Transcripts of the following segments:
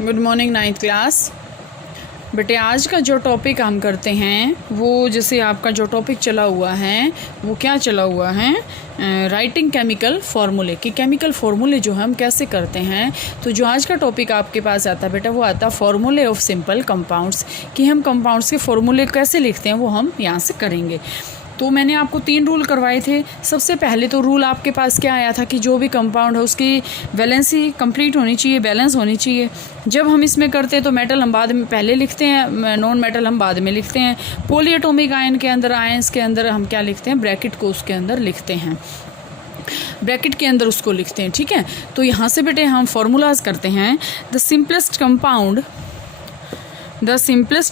Good morning ninth class. बेटे आज का जो टॉपिक हम करते हैं वो जैसे आपका जो टॉपिक चला हुआ है वो क्या चला हुआ है, राइटिंग केमिकल फार्मूले कि केमिकल फार्मूले जो हम कैसे करते हैं। तो जो आज का टॉपिक आपके पास आता है बेटा वो आता फार्मूले ऑफ सिंपल कंपाउंड्स कि हम कंपाउंड्स के फार्मूले कैसे लिखते हैं वो हम यहाँ से करेंगे। तो मैंने आपको 3 रूल करवाए थे। सबसे पहले तो रूल आपके पास क्या आया था कि जो भी कंपाउंड है उसकी वैलेंसी कंप्लीट होनी चाहिए, बैलेंस होनी चाहिए। जब हम इसमें करते हैं तो मेटल हम बाद में पहले लिखते हैं, नॉन मेटल हम बाद में लिखते हैं। पॉलीएटॉमिक आयन के अंदर, आयंस के अंदर हम क्या लिखते हैं, ब्रैकेट को उसके अंदर लिखते हैं, ब्रैकेट के अंदर उसको लिखते हैं। ठीक है, तो यहाँ से बेटे हम फॉर्मूलाज करते हैं। The simplest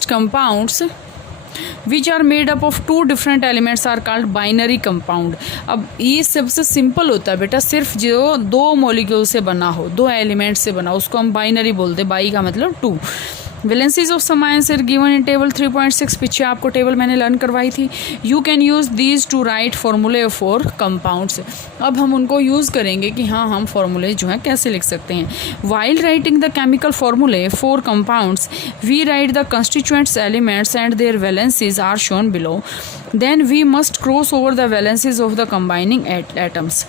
compounds which are made up of 2 different elements are called binary compound। अब ये सबसे सिंपल होता है बेटा, सिर्फ जो 2 मॉलिक्यूल से बना हो, 2 एलिमेंट से बना हो उसको हम बाइनरी बोलते हैं। बाई का मतलब 2। Valencies of some ions are given in table 3.6। पीछे आपको टेबल मैंने लर्न करवाई थी। You can use these to write formulae for compounds. अब हम उनको यूज़ करेंगे कि हाँ हम फॉर्मूले जो है कैसे लिख सकते हैं। While writing the chemical formulae for compounds we write the constituents elements and their valencies are shown below. Then we must cross over the valencies of the combining atoms.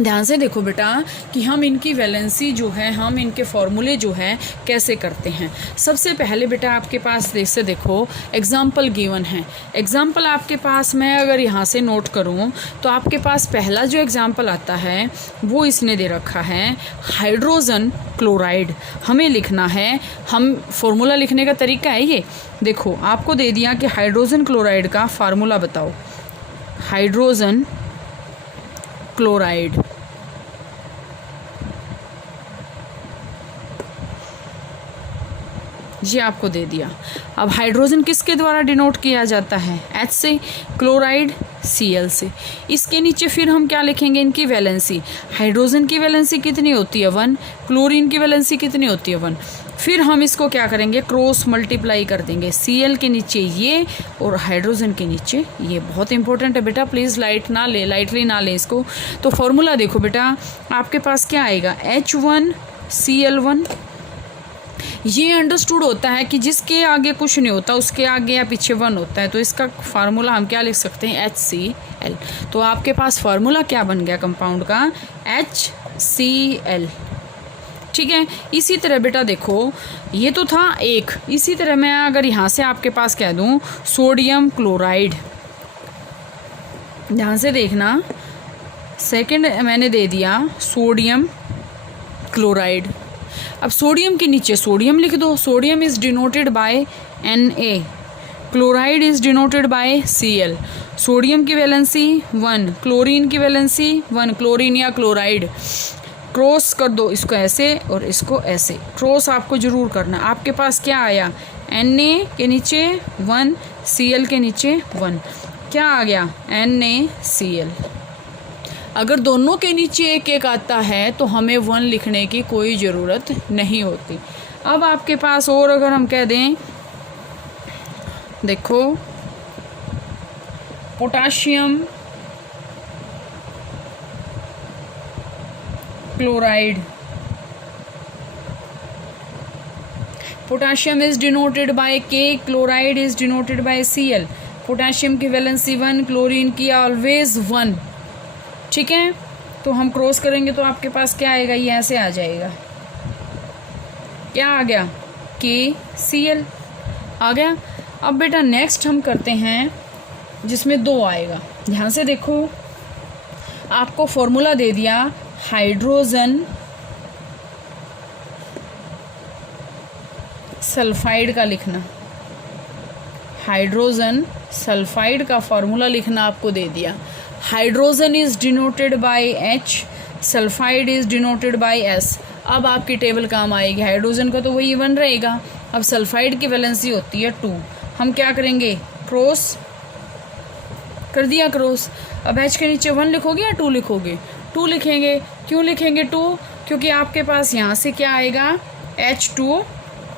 ध्यान से देखो बेटा कि हम इनकी वैलेंसी जो है, हम इनके फॉर्मूले जो है कैसे करते हैं। सबसे पहले बेटा आपके पास जैसे देखो एग्जाम्पल गिवन है। एग्जाम्पल आपके पास मैं अगर यहाँ से नोट करूँ तो आपके पास पहला जो एग्जाम्पल आता है वो इसने दे रखा है हाइड्रोजन क्लोराइड। हमें लिखना है, हम फॉर्मूला लिखने का तरीका है ये देखो, आपको दे दिया कि हाइड्रोजन क्लोराइड का फार्मूला बताओ। हाइड्रोजन क्लोराइड जी आपको दे दिया। अब हाइड्रोजन किसके द्वारा डिनोट किया जाता है, H से, क्लोराइड Cl से। इसके नीचे फिर हम क्या लिखेंगे, इनकी वैलेंसी। हाइड्रोजन की वैलेंसी कितनी होती है 1, क्लोरीन की वैलेंसी कितनी होती है 1। फिर हम इसको क्या करेंगे, क्रॉस मल्टीप्लाई कर देंगे। Cl के नीचे ये और हाइड्रोजन के नीचे ये। बहुत इंपॉर्टेंट है बेटा, प्लीज़ लाइटली ना लें इसको। तो फॉर्मूला देखो बेटा आपके पास क्या आएगा, H1Cl1। ये अंडरस्टूड होता है कि जिसके आगे कुछ नहीं होता उसके आगे या पीछे 1 होता है, तो इसका फार्मूला हम क्या लिख सकते हैं, HCl। तो आपके पास फार्मूला क्या बन गया कंपाउंड का, HCl। ठीक है, इसी तरह बेटा देखो ये तो था एक। इसी तरह मैं अगर यहाँ से आपके पास कह दूँ सोडियम क्लोराइड, ध्यान से देखना, सेकंड मैंने दे दिया सोडियम क्लोराइड। अब सोडियम के नीचे सोडियम लिख दो। Sodium is denoted by Na, chloride is denoted by Cl। Sodium की वैलेंसी 1, क्लोरीन की वैलेंसी 1, क्लोरीन या क्लोराइड। क्रॉस कर दो इसको ऐसे और इसको ऐसे, क्रॉस आपको जरूर करना। आपके पास क्या आया, Na के नीचे 1, Cl के नीचे 1, क्या आ गया, NaCl। अगर दोनों के नीचे एक एक आता है तो हमें 1 लिखने की कोई ज़रूरत नहीं होती। अब आपके पास और अगर हम कह दें, देखो potassium chloride, potassium is denoted by K, chloride is denoted by Cl। Potassium की वैलेंसी 1, क्लोरीन की ऑलवेज 1। ठीक है, तो हम क्रॉस करेंगे तो आपके पास क्या आएगा, ये ऐसे आ जाएगा, क्या आ गया, KCl आ गया। अब बेटा नेक्स्ट हम करते हैं जिसमें 2 आएगा। ध्यान से देखो आपको फॉर्मूला दे दिया हाइड्रोजन सल्फाइड का लिखना। हाइड्रोजन सल्फाइड का फॉर्मूला लिखना आपको दे दिया। Hydrogen is denoted by H, sulphide is denoted by S। अब आपकी टेबल काम आएगी, हाइड्रोजन का तो वही 1 रहेगा। अब सल्फाइड की वैलेंसी होती है 2। हम क्या करेंगे, क्रॉस कर दिया, क्रॉस। अब H के नीचे 1 लिखोगे या 2 लिखोगे, 2 लिखेंगे। क्यों लिखेंगे 2, क्योंकि आपके पास यहाँ से क्या आएगा H2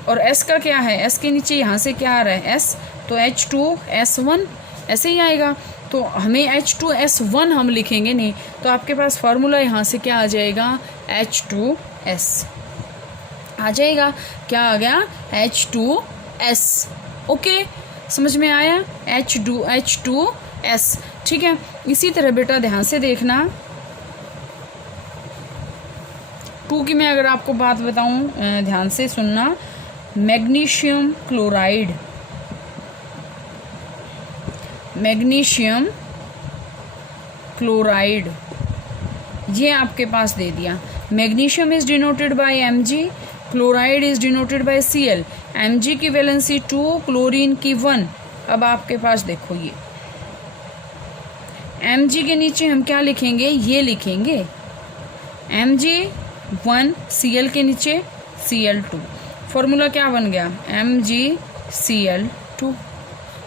और S का क्या है, S के नीचे यहाँ से क्या आ रहा है S, तो H2S1 ऐसे ही आएगा। तो हमें H2S1 हम लिखेंगे नहीं, तो आपके पास फार्मूला यहाँ से क्या आ जाएगा H2S। आ जाएगा, क्या आ गया, H2S। ओके, समझ में आया, H2S। ठीक है, इसी तरह बेटा ध्यान से देखना, 2 की मैं अगर आपको बात बताऊं, ध्यान से सुनना, मैग्नीशियम क्लोराइड, मैग्नीशियम क्लोराइड ये आपके पास दे दिया। Magnesium is denoted by Mg, chloride is denoted by Cl। Mg की वैलेंसी 2, क्लोरीन की 1। अब आपके पास देखो ये Mg के नीचे हम क्या लिखेंगे, ये लिखेंगे Mg1, Cl के नीचे Cl2। फॉर्मूला क्या बन गया, MgCl2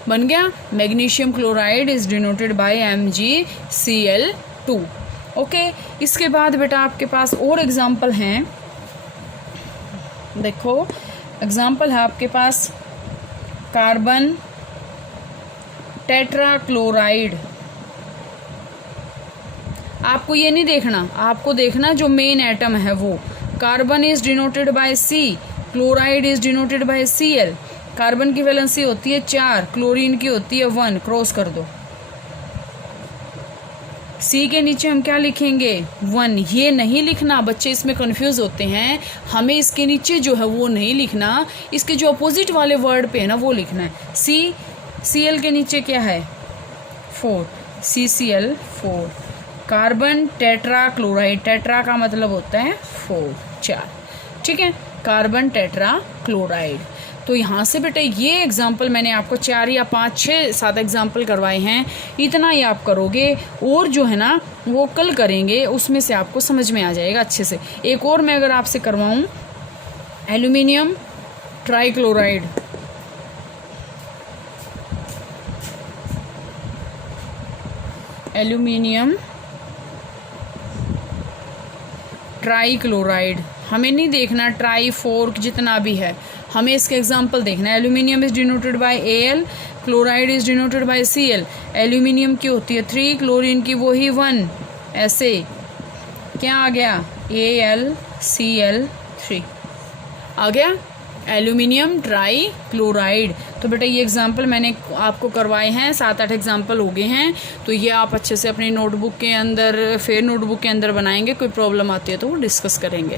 बन गया। Magnesium chloride is denoted by MgCl2। Okay, इसके बाद बेटा आपके पास और एग्जाम्पल हैं। देखो एग्जाम्पल है आपके पास कार्बन टेट्राक्लोराइड। आपको ये नहीं देखना, आपको देखना जो मेन एटम है वो। Carbon is denoted by C, chloride is denoted by Cl। Carbon की वैलेंसी होती है 4, क्लोरीन की होती है 1, क्रॉस कर दो। C के नीचे हम क्या लिखेंगे, 1। ये नहीं लिखना, बच्चे इसमें कंफ्यूज होते हैं, हमें इसके नीचे जो है वो नहीं लिखना, इसके जो अपोजिट वाले वर्ड पे है ना वो लिखना है। Cl के नीचे क्या है, 4, CCl4। Carbon tetra chloride, tetra का मतलब होता है 4, 4। ठीक है, कार्बन टेट्रा क्लोराइड। तो यहाँ से बेटा ये एग्जाम्पल मैंने आपको 4 या 5, 6, 7 एग्जाम्पल करवाए हैं, इतना ही आप करोगे, और जो है ना वो कल करेंगे, उसमें से आपको समझ में आ जाएगा अच्छे से। एक और मैं अगर आपसे करवाऊँ, एल्यूमिनियम ट्राइक्लोराइड, एल्यूमिनियम ट्राइक्लोराइड, हमें नहीं देखना ट्राई 4 जितना भी है, हमें इसके एग्जाम्पल देखना है। Aluminium is denoted by Al, chloride is denoted by Cl। Aluminium की होती है 3, क्लोरीन की वही 1, ऐसे क्या आ गया, AlCl3 आ गया, एल्यूमिनियम ट्राई क्लोराइड। तो बेटा ये एग्जाम्पल मैंने आपको करवाए हैं, 7-8 एग्जाम्पल हो गए हैं। तो ये आप अच्छे से अपनी नोटबुक के अंदर, फिर नोटबुक के अंदर बनाएंगे, कोई प्रॉब्लम आती है तो वो डिस्कस करेंगे।